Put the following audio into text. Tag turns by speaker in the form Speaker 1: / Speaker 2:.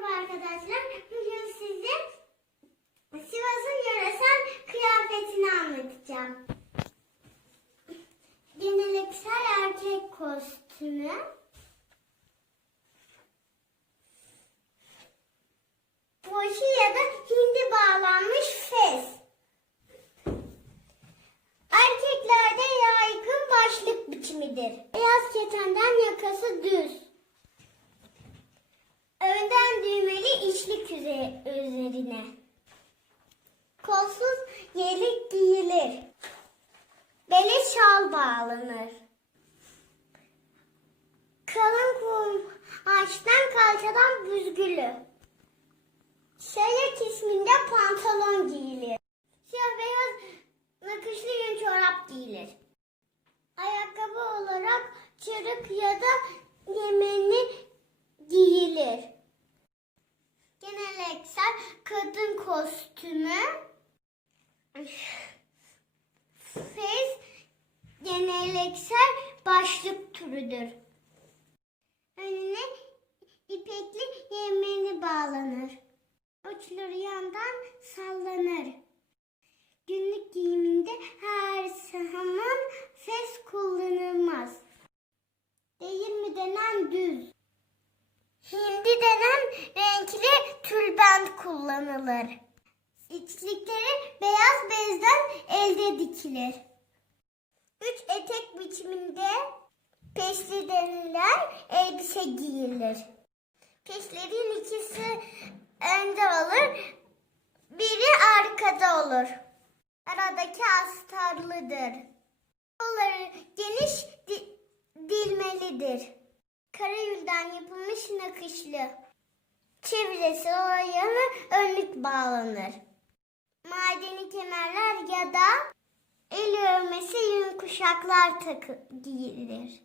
Speaker 1: Merhaba arkadaşlar. Bugün size Sivas'ın yöresel kıyafetini anlatacağım. Geleneksel erkek kostümü. Poşi ya da hindi bağlanmış fes. Erkeklerde yaygın başlık biçimidir. Beyaz ketenden yakası düz. Üze- üzerine. Kolsuz yelik giyilir. Bele şal bağlanır. Kalın kum ağaçtan kalçadan büzgülü. Şayak isminde pantolon giyilir. Siyah beyaz nakışlı yün çorap giyilir. Ayakkabı olarak çırık ya da yemeni giyilir. Geleneksel kadın kostümü fez geleneksel başlık türüdür. Önüne ipekli yemeni bağlanır. Uçları yandan sallanır. Kullanılır. İçlikleri beyaz bezden elde dikilir. Üç etek biçiminde peşli denilen elbise giyilir. Peşlerin ikisi önde olur, biri arkada olur. Aradaki astarlıdır. Kolları geniş di- dilmelidir. Karayülden yapılmış nakışlı. Çevresi o yana önlük bağlanır. Madeni kemerler ya da el örmesi yün kuşaklar takı giyilir.